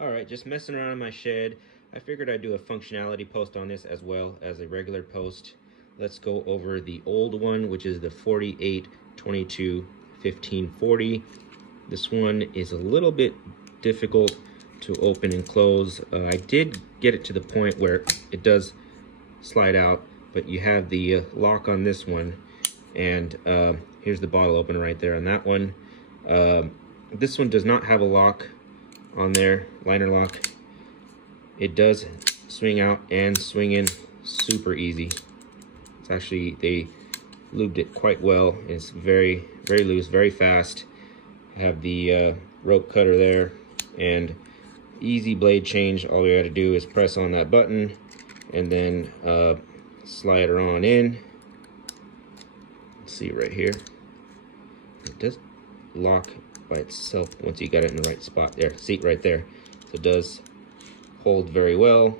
Alright, just messing around in my shed. I figured I'd do a functionality post on this as well as a regular post. Let's go over the old one, which is the 48221540. This one is a little bit difficult to open and close. I did get it to the point where it does slide out, but you have the lock on this one, and here's the bottle opener right there on that one. This one does not have a lock on there, liner lock. It does swing out and swing in super easy. It's actually, they lubed it quite well. It's very loose, very fast. I have the rope cutter there, and easy blade change. All you got to do is press on that button and then slide her on in. See right here, it does lock by itself once you got it in the right spot there. See right there. So it does hold very well.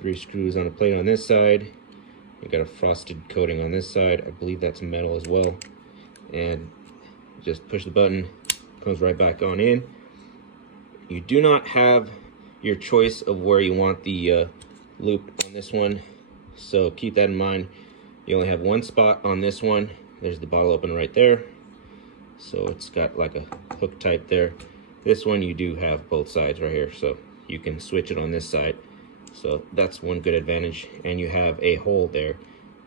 3 screws on a plate on this side. You got a frosted coating on this side. I believe that's metal as well. And just push the button, comes right back on in. You do not have your choice of where you want the loop on this one, so keep that in mind. You only have one spot on this one. There's the bottle opener right there, so it's got like a hook type there. This one you do have both sides right here, so you can switch it on this side. So that's one good advantage, and you have a hole there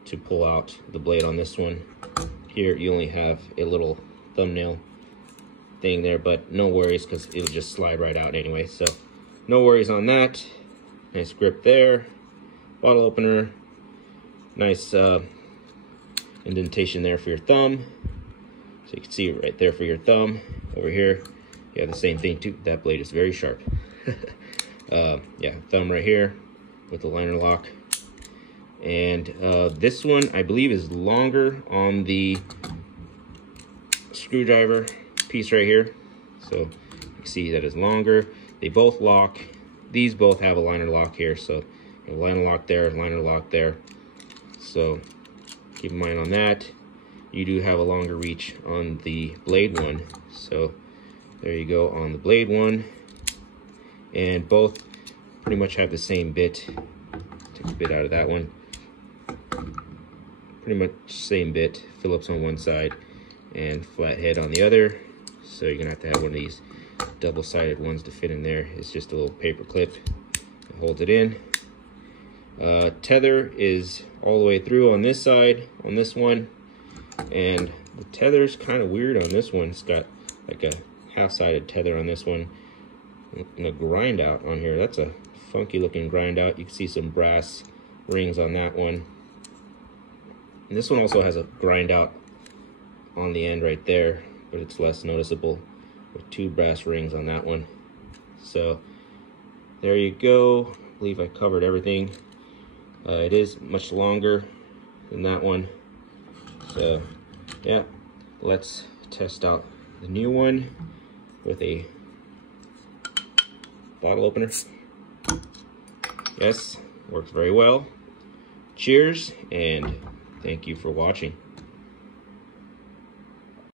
to pull out the blade on this one. Here you only have a little thumbnail thing there, but no worries because it'll just slide right out anyway, so no worries on that. Nice grip there. Bottle opener, nice indentation there for your thumb, so you can see it right there for your thumb. Over here you have the same thing too. That blade is very sharp. Yeah, thumb right here with the liner lock. And this one I believe is longer on the screwdriver piece right here, so you can see that is longer. They both lock. These both have a liner lock here, so a liner lock there, liner lock there, so keep in mind on that. You do have a longer reach on the blade one, so there you go on the blade one. And both pretty much have the same bit. Take a bit out of that one. Pretty much same bit, Phillips on one side and flathead on the other. So you're gonna have to have one of these double-sided ones to fit in there. It's just a little paper clip that holds it in. Tether is all the way through on this side, on this one, and the tether's kind of weird on this one. It's got like a half-sided tether on this one, and a grind out on here. That's a funky looking grind out. You can see some brass rings on that one, and this one also has a grind out on the end right there, but it's less noticeable with 2 brass rings on that one. So there you go. I believe I covered everything. It is much longer than that one, so yeah, let's test out the new one with a bottle opener. Yes, works very well. Cheers, and thank you for watching.